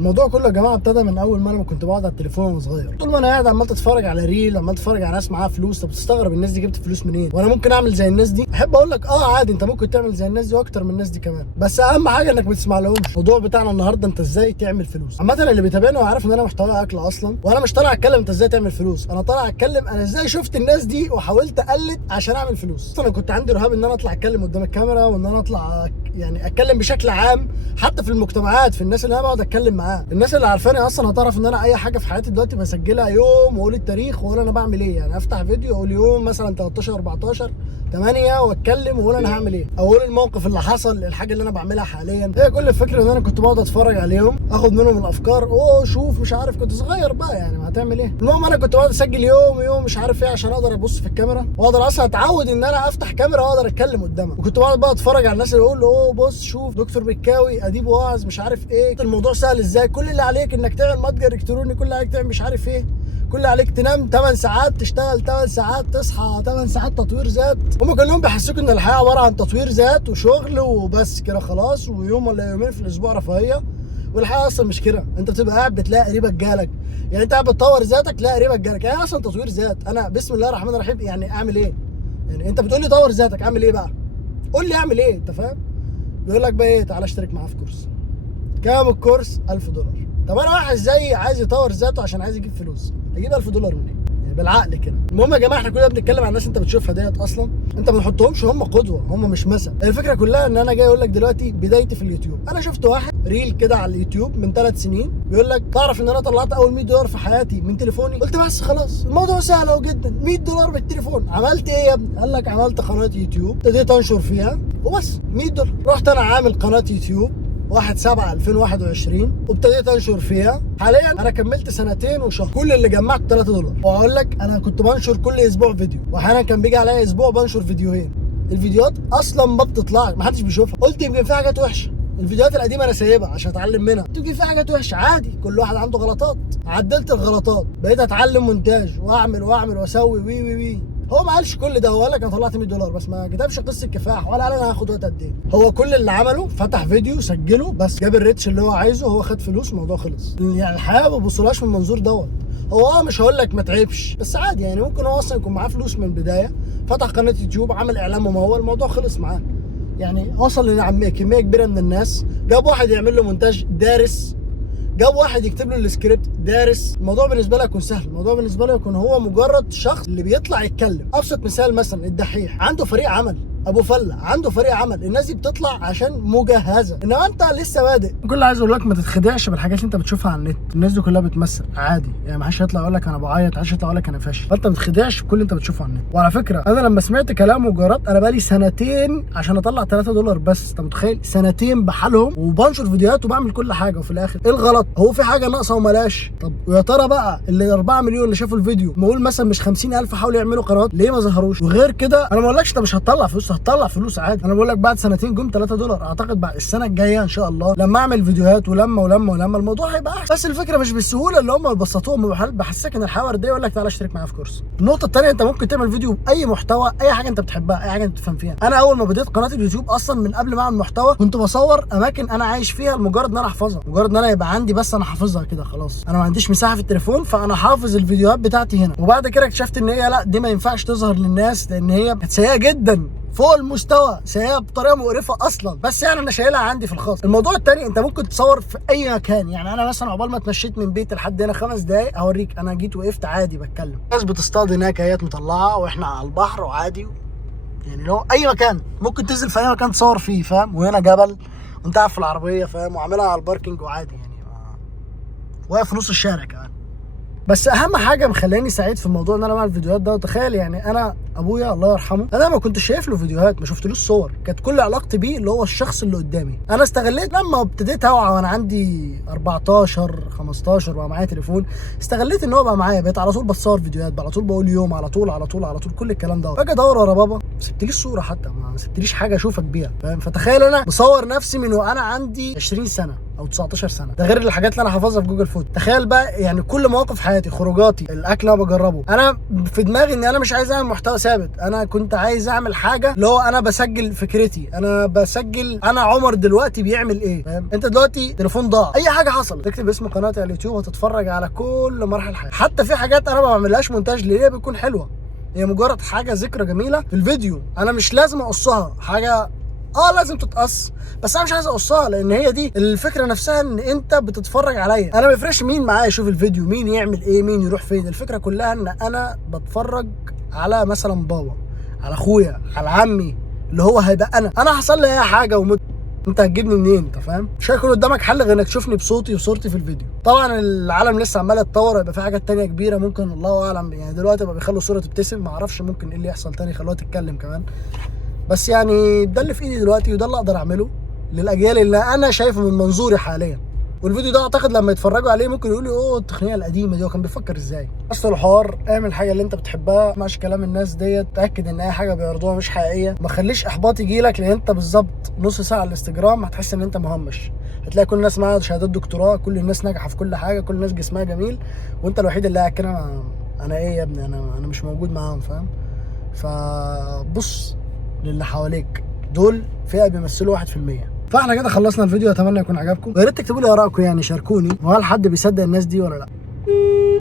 الموضوع كله يا جماعه ابتدى من اول ما انا كنت بقعد على التليفون وانا صغير. طول ما انا قاعد عمال اتفرج على ريل، عمال اتفرج على ناس معاها فلوس. طب بتستغرب الناس دي جبت فلوس منين؟ وانا ممكن اعمل زي الناس دي؟ احب اقول لك عادي، انت ممكن تعمل زي الناس دي واكتر من الناس دي كمان، بس اهم حاجه انك ما تسمعلهمش. الموضوع بتاعنا النهارده انت ازاي تعمل فلوس. عامه اللي بيتابعني وعارف ان انا محتوى اكل اصلا، وانا مش طالع اتكلم انت ازاي تعمل فلوس، انا طالع اتكلم انا ازاي شفت الناس دي وحاولت اقلد عشان اعمل فلوس. انا كنت عندي رهاب ان انا اطلع اتكلم قدام الكاميرا، وان انا اطلع يعني اتكلم بشكل عام حتى في المجتمعات، في الناس اللي انا بقعد اتكلم معاها. الناس اللي عارفاني اصلا هتعرف ان انا اي حاجه في حياتي دلوقتي بسجلها يوم واقول التاريخ واقول انا بعمل ايه. يعني افتح فيديو اقول يوم مثلا 13 14 8 واتكلم واقول انا هعمل ايه، اقول الموقف اللي حصل، الحاجه اللي انا بعملها حاليا. هي كل الفكره ان انا كنت بقعد اتفرج عليهم اخد منهم الافكار. شوف مش عارف، كنت صغير بقى يعني ما هتعمل ايه. المهم انا كنت بقعد اسجل يوم مش عارف ايه عشان اقدر ابص في الكاميرا واقدر اصلا اتعود ان انا افتح كاميرا واقدر اتكلم قدامها. وكنت بقعد بقى اتفرج على الناس اللي يقول بص شوف دكتور مكاوي اديب واعظ مش عارف ايه، الموضوع سهل ازاي، كل اللي عليك انك تعمل متجر الكتروني، كل اللي عليك تعمل مش عارف ايه، كل اللي عليك تنام 8 ساعات، تشتغل 8 ساعات، تصحى 8 ساعات تطوير ذات. هم كلهم بيحسوك ان الحياه عباره عن تطوير ذات وشغل وبس كده خلاص، ويوم ولا يومين في الاسبوع رفاهيه. والحياه اصلا مش كده، انت بتبقى قاعد بتلاقي قريبك جالك، يعني انت قاعد بتطور ذاتك تلاقي قريبك جالك. يعني اصلا تطوير ذات انا بسم الله الرحمن الرحيم يعني اعمل ايه؟ يعني انت بتقول لي طور ذاتك اعمل ايه بقى؟ قول لي اعمل ايه، انت فاهم؟ بيقول لك بقى ايه، تعالى اشترك معاه في كورس. كام الكورس؟ $1000. طب انا واحد زي عايز يطور ذاته عشان عايز يجيب فلوس، هجيب $1000 منين؟ يعني بالعقل كده. المهم يا جماعه احنا كلنا بنتكلم عن الناس انت بتشوفها ديت اصلا، انت ما تحطهمش هم قدوه، هم مش مثل. الفكره كلها ان انا جاي اقول لك دلوقتي بدايتي في اليوتيوب. انا شفت واحد ريل كده على اليوتيوب من 3 سنين بيقول لك تعرف ان انا طلعت اول $100 في حياتي من تليفوني؟ قلت بس خلاص الموضوع سهل اهو جدا، $100 بالتليفون. عملت ايه يا ابني؟ قال لك عملت قناه يوتيوب ابتديت انشر فيها وبس. $100. رحت انا عامل قناه يوتيوب 1/7/2021 وابتديت انشر فيها. حاليا انا كملت 2 وشهر، كل اللي جمعت $3. واقول لك انا كنت بنشر كل اسبوع فيديو، واحيانا كان بيجي عليا اسبوع بنشر فيديوهين. الفيديوهات اصلا ما بتطلعش، ما حدش بيشوفها. قلت يمكن في حاجات وحشه، الفيديوهات القديمه انا سايبها عشان اتعلم منها. تيجي في حاجات وحشه عادي، كل واحد عنده غلطات. عدلت الغلطات، بقيت اتعلم مونتاج واعمل واسوي وي. هو ما قالش كل ده، هو قال لك انا طلعت $100 بس، ما كتبش قصه كفاح ولا قال انا هاخد وقت قد ايه. هو كل اللي عمله فتح فيديو سجله بس، جاب الريتش اللي هو عايزه، هو خد فلوس، الموضوع خلص. يعني الحياه ما ببصلهاش من المنظور دوت. هو مش هقول لك ما تعبش، بس عادي يعني ممكن هو اصلا يكون معاه فلوس من البدايه، فتح قناه يوتيوب عمل اعلان ممول، الموضوع خلص معاه. يعني وصل لكميه كبيره من الناس، جاب واحد يعمل له مونتاج دارس، جاب واحد يكتب له السكريبت دارس. الموضوع بالنسبه له يكون سهل، الموضوع بالنسبه له يكون هو مجرد شخص اللي بيطلع يتكلم. ابسط مثال مثلا الدحيح عنده فريق عمل، ابو فله عنده فريق عمل، الناس دي بتطلع عشان مجهزه، انما انت لسه بادئ. كل اللي عايز اقول لك ما تتخدعش بالحاجات اللي انت بتشوفها على النت، الناس دي كلها بتمثل عادي، يعني ما حدش يطلع يقول لك انا بعيط، ما حدش يطلع يقول لك انا فاشل، فانت ما تتخدعش بكل اللي انت بتشوفه على النت. وعلى فكره انا لما سمعت كلامه وجربت، انا بقالي 2 عشان اطلع $3 بس، انت متخيل؟ 2 بحالهم وبنشر فيديوهات وبعمل كل حاجه، وفي الاخر ايه الغلط؟ هو في حاجه ناقصه وملاش؟ طب ويا ترى بقى اللي 4 مليون اللي شافوا الفيديو، نقول مثلا مش 50,000 حاولوا يعملوا قنوات، ليه ما ظهروش؟ وغير كده انا ما بقولكش انت مش هتطلع فلوس، هتطلع فلوس عادي. انا بقول لك بعد 2 جم $3. اعتقد بعد السنه الجايه ان شاء الله لما اعمل فيديوهات ولما الموضوع هيبقى احسن. بس الفكره مش بالسهوله اللي هم بيبسطوها، بحسك ان الحوار ده يقول لك تعالى اشترك معايا في كورس. النقطه الثانيه، انت ممكن تعمل فيديو باي محتوى، اي حاجه انت بتحبها، اي حاجه انت تفهم فيها. انا اول ما بديت قناه اليوتيوب اصلا من قبل ما اعمل محتوى كنت بصور اماكن انا عايش فيها لمجرد ان انا احفظها، مجرد ان انا يبقى عندي بس انا حافظها كده خلاص. انا ما عنديش مساحه في التليفون فانا حافظ الفيديوهات بتاعتي هنا. وبعد كده اكتشفت ان هي لا، دي ما ينفعش تظهر للناس لان هي كانت سيئه جدا، فوق المستوى، سيئه بطريقه مقرفه اصلا. بس يعني انا شايلها عندي في الخاص. الموضوع الثاني، انت ممكن تصور في اي مكان. يعني انا مثلا عقبال ما اتمشيت من بيتي لحد هنا 5 دقايق اوريك، انا جيت وقفت عادي بتكلم. ناس بتصطاد هناك اهيت مطلعه واحنا على البحر وعادي، يعني لو اي مكان ممكن تنزل في اي مكان تصور فيه، فاهم؟ وهنا جبل وانت قاعد في العربيه، فاهم؟ وعاملها على الباركينج وعادي، يعني واقف في نص الشارع كمان. بس اهم حاجه مخلاني سعيد في الموضوع ان انا بعمل الفيديوهات ده. وتخيل يعني انا ابويا الله يرحمه، انا ما كنتش شايف له فيديوهات، ما شفتلوش صور، كانت كل علاقتي بيه اللي هو الشخص اللي قدامي. انا استغليت لما ابتديت اوعى وانا عندي 14 15 وبقى معايا تليفون، استغليت ان هو بقى معايا، بقيت على طول بصور فيديوهات، على طول بقول يوم، على طول كل الكلام ده. باجي ادور ورا بابا ما سبتليش صوره حتى، ما سبتليش حاجه اشوفك بيها، فاهم؟ فتخيل انا مصور نفسي من وانا عندي 20 سنه او 19 سنه، ده غير الحاجات اللي انا حافظها في جوجل فوتو. تخيل بقى يعني كل مواقف حياتي، خروجاتي، الاكل اللي انا بجربه. انا في دماغي ان انا مش عايز اعمل محتوى ثابت. انا كنت عايز اعمل حاجه اللي هو انا بسجل فكرتي، انا بسجل انا عمر دلوقتي بيعمل ايه، فاهم؟ انت دلوقتي تليفون ضاع، اي حاجه حصلت تكتب اسم قناتي على اليوتيوب وتتفرج على كل مراحل حياتي. حتى في حاجات انا ما بعملهاش مونتاج ليه، بتكون حلوه، هي مجرد حاجه ذكرى جميله في الفيديو، انا مش لازم اقصها. حاجه لازم تتقص، بس انا مش عايز اقصها، لان هي دي الفكره نفسها، ان انت بتتفرج عليا. انا ما بيفرقش مين معايا يشوف الفيديو، مين يعمل ايه، مين يروح فين. الفكره كلها ان انا بتفرج على مثلا بابا، على اخويا، على عمي، اللي هو هيبقى انا حصل لي اي حاجه ومت، انت هتجيبني منين؟ انت فاهم؟ مش هيكون قدامك حل غير انك تشوفني بصوتي وصورتي في الفيديو. طبعا العالم لسه عمال يتطور، يبقى في حاجات تانية كبيره ممكن، الله اعلم. يعني دلوقتي بقى بيخلوا الصوره تبتسم، ما اعرفش ممكن ايه اللي يحصل تاني يخلوها تتكلم كمان. بس يعني ده اللي في ايدي دلوقتي، وده اللي اقدر اعمله للاجيال اللي انا شايفه من منظوري حاليا. والفيديو ده اعتقد لما يتفرجوا عليه ممكن يقولوا اوه التقنيه القديمه دي، هو كان بيفكر ازاي؟ اصل الحوار اعمل الحاجه اللي انت بتحبها، ما تسمعش كلام الناس ديت، تاكد ان اي حاجه بيعرضوها مش حقيقيه، ما خليش احباط يجيلك، لان انت بالظبط نص ساعه على الانستجرام هتحس ان انت مهمش، هتلاقي كل الناس معاها شهادات دكتوراه، كل الناس ناجحه في كل حاجه، كل الناس جسمها جميل، وانت الوحيد اللي قاعد كده انا ايه يا ابني، انا مش موجود معاهم، فاهم؟ فبص للي حواليك، دول فئه بيمثلوا 1%. فاحنا كده خلصنا الفيديو، اتمنى يكون عجبكم، ويا ريت تكتبوا لي ارائكم، يعني شاركوني، وهل حد بيصدق الناس دي ولا لا.